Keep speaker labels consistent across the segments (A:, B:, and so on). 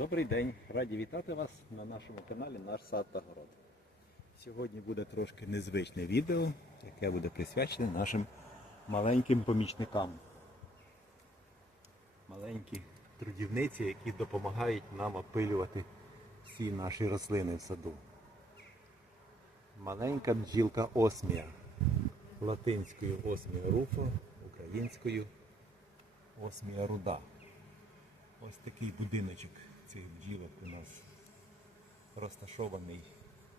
A: Добрий день, раді вітати вас на нашому каналі Наш сад та город. Сьогодні буде трошки незвичне відео, яке буде присвячене нашим маленьким помічникам. Маленькі трудівниці, які допомагають нам опилювати всі наші рослини в саду. Маленька бджілка осмія. Латинською осмія руфа, українською осмія руда. Ось такий будиночок цих бджілок у нас розташований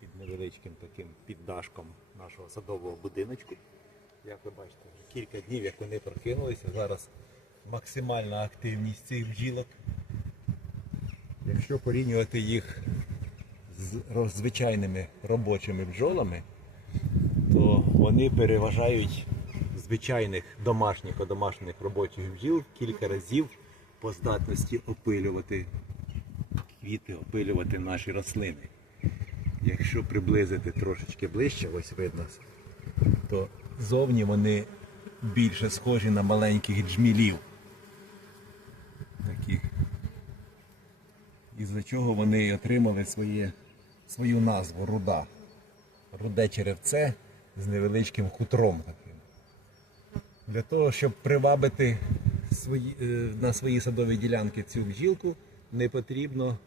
A: під невеличким таким піддашком нашого садового будиночку. Як ви бачите, вже кілька днів, як вони прокинулися, зараз максимальна активність цих бджілок. Якщо порівнювати їх з звичайними робочими бджолами, то вони переважають звичайних домашніх одомашнених робочих бджіл кілька разів по здатності опилювати квіти, опилювати наші рослини. Якщо приблизити трошечки ближче, ось видно, то зовні вони більше схожі на маленьких джмілів. Таких. Із-за чого вони отримали своє, свою назву руда. Руде черевце з невеличким хутром таким. Для того, щоб привабити свої, е, на свої садові ділянки цю бджілку, не потрібно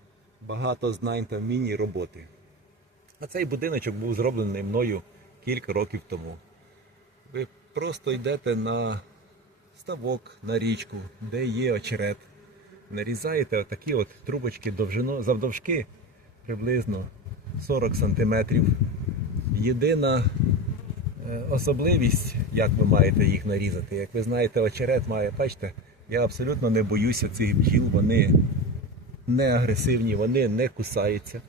A: багато знань та вмінь роботи. А цей будиночок був зроблений мною кілька років тому. Ви просто йдете на ставок, на річку, де є очерет, нарізаєте отакі от трубочки довжино, завдовжки приблизно 40 сантиметрів. Єдина е, особливість, як ви маєте їх нарізати. Як ви знаєте, очерет має, бачите, я абсолютно не боюся цих бджіл, вони не агресивні, вони не кусаються.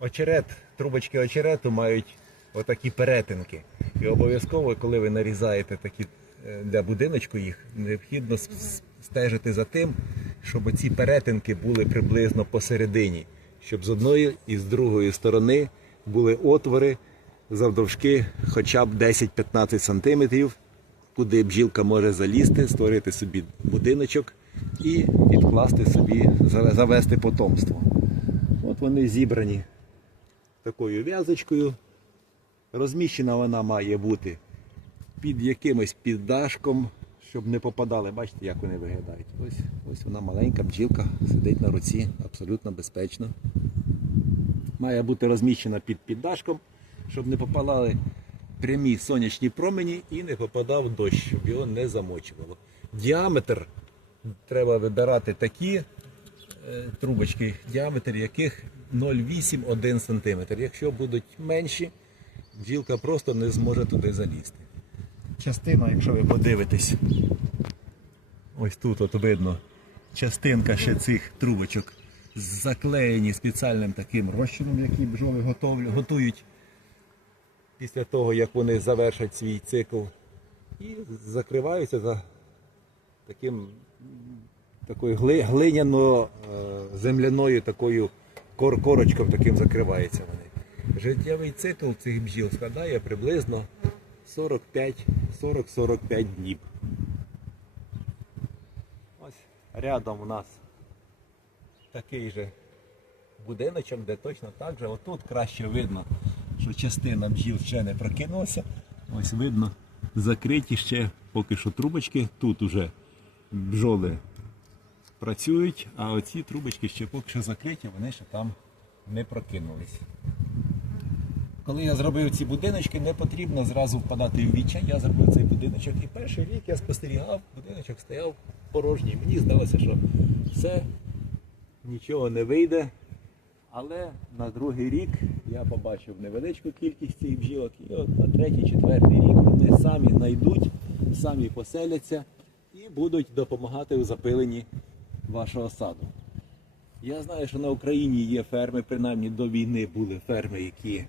A: Очерет, трубочки очерету мають отакі перетинки. І обов'язково, коли ви нарізаєте такі е, для будиночку їх, необхідно стежити за тим, щоб ці перетинки були приблизно посередині, щоб з одної і з другої сторони були отвори завдовжки хоча б 10-15 сантиметрів, куди бджілка може залізти, створити собі будиночок і відкласти собі, завести потомство. От вони зібрані такою в'язочкою. Розміщена вона має бути під якимось піддашком, щоб не попадали. Бачите, як вони виглядають. Ось, ось вона маленька бджілка, сидить на руці, абсолютно безпечно. Має бути розміщена під піддашком, щоб не попадали прямі сонячні промені і не попадав дощ, щоб його не замочувало. Діаметр треба вибирати такі е, трубочки, діаметр яких 0,8-1 см. Якщо будуть менші, бджілка просто не зможе туди залізти. Частина, якщо ви подивитесь, ось тут от видно частинка ще цих трубочок заклеєні спеціальним таким розчином, який бджоли готують після того, як вони завершать свій цикл. І закриваються за таким такою гли- глиняно-земляною такою кор- корочком таким закриваються вони. Життєвий цикл цих бджіл складає приблизно 45 40-45 днів. Ось рядом у нас такий же будиночок, де точно так же. Отут краще видно, що частина бджіл ще не прокинулася. Ось видно, закриті ще поки що трубочки. Тут уже бджоли працюють, а оці трубочки ще поки що закриті, вони ще там не прокинулись. Коли я зробив ці будиночки, не потрібно зразу впадати в відчай. Я зробив цей будиночок і перший рік я спостерігав, будиночок стояв порожній. Мені здалося, що все, нічого не вийде. Але на другий рік я побачив невеличку кількість цих бджілок, і от на третій, четвертий рік вони самі знайдуть, самі поселяться і будуть допомагати у запиленні вашого саду. Я знаю, що на Україні є ферми, принаймні до війни були ферми, які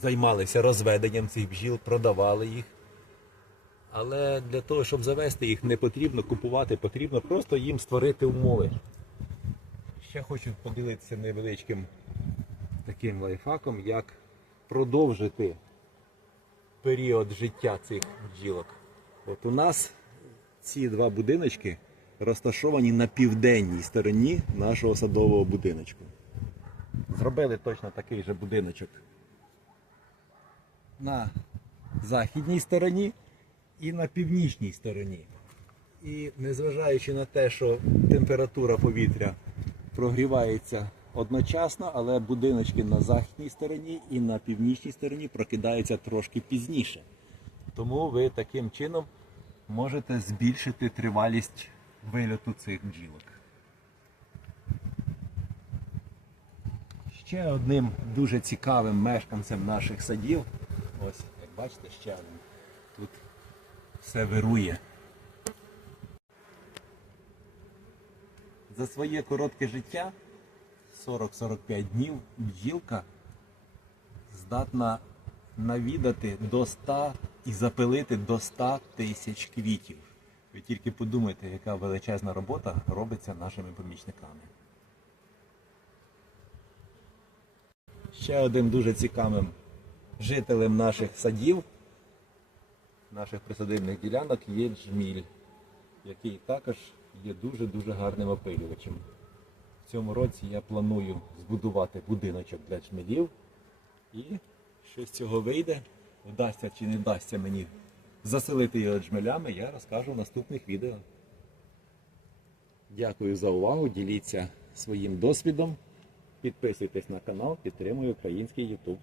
A: займалися розведенням цих бджіл, продавали їх. Але для того, щоб завести їх, не потрібно купувати, потрібно просто їм створити умови. Ще хочу поділитися невеличким таким лайфхаком, як продовжити період життя цих бджілок. От у нас ці два будиночки розташовані на південній стороні нашого садового будиночку. Зробили точно такий же будиночок на західній стороні і на північній стороні. І незважаючи на те, що температура повітря прогрівається одночасно, але будиночки на західній стороні і на північній стороні прокидаються трошки пізніше. Тому ви таким чином можете збільшити тривалість вильоту цих бджілок. Ще одним дуже цікавим мешканцем наших садів, ось, як бачите, ще один. Тут все вирує. За своє коротке життя 40-45 днів бджілка здатна навідати до 100 і запилити до 100 тисяч квітів. Ви тільки подумайте, яка величезна робота робиться нашими помічниками. Ще один дуже цікавим жителем наших садів, наших присадибних ділянок є джміль, який також є дуже-дуже гарним опилювачем. В цьому році я планую збудувати будиночок для джмелів і що з цього вийде, вдасться чи не вдасться мені заселити його джмелями, я розкажу в наступних відео. Дякую за увагу, діліться своїм досвідом, підписуйтесь на канал, підтримуй український YouTube.